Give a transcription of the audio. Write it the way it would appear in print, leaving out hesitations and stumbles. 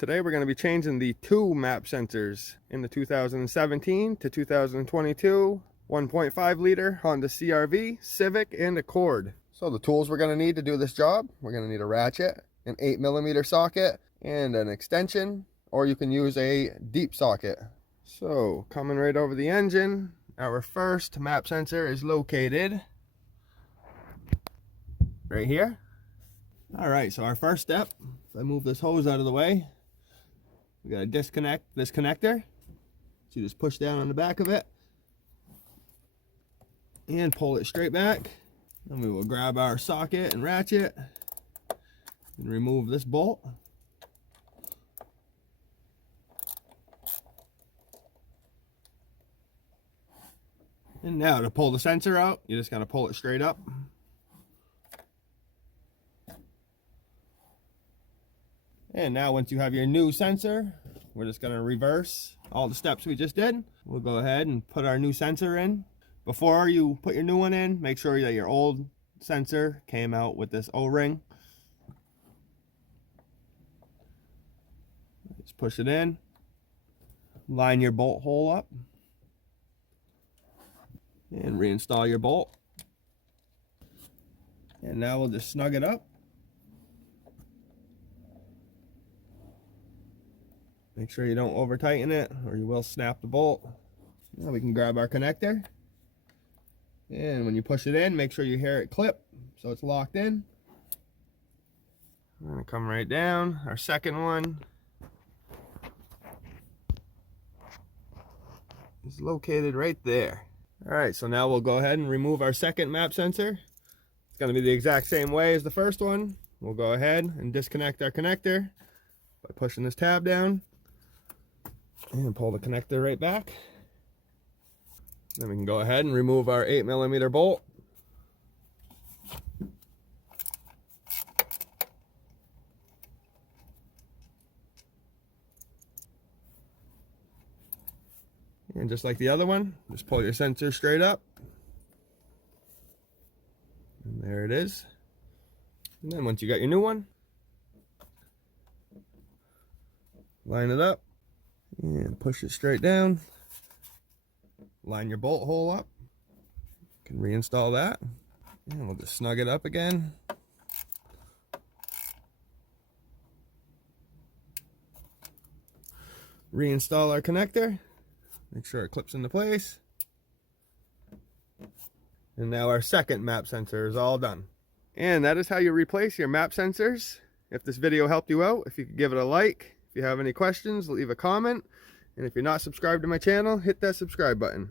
Today we're going to be changing the two map sensors in the 2017 to 2022 1.5 liter Honda CRV, Civic, and Accord. So the tools we're going to need to do this job, we're going to need a ratchet, an 8mm socket, and an extension, or you can use a deep socket. So coming right over the engine, our first map sensor is located right here. All right, so our first step, if I move this hose out of the way, we gotta disconnect this connector. So you just push down on the back of it and pull it straight back. Then we will grab our socket and ratchet and remove this bolt. And now to pull the sensor out, you just gotta pull it straight up. And now once you have your new sensor, we're just going to reverse all the steps we just did. We'll go ahead and put our new sensor in. Before you put your new one in, make sure that your old sensor came out with this O-ring. Just push it in. Line your bolt hole up. And reinstall your bolt. And now we'll just snug it up. Make sure you don't over tighten it or you will snap the bolt. Now we can grab our connector. And when you push it in, make sure you hear it clip so it's locked in. We're gonna come right down. Our second one is located right there. All right, so now we'll go ahead and remove our second map sensor. It's gonna be the exact same way as the first one. We'll go ahead and disconnect our connector by pushing this tab down. And pull the connector right back. Then we can go ahead and remove our 8mm bolt. And just like the other one, just pull your sensor straight up. And there it is. And then once you got your new one, line it up. And push it straight down. Line your bolt hole up. You can reinstall that. And we'll just snug it up again. Reinstall our connector. Make sure it clips into place. And now our second map sensor is all done. And that is how you replace your map sensors. If this video helped you out, if you could give it a like. If you have any questions, leave a comment. And if you're not subscribed to my channel, hit that subscribe button.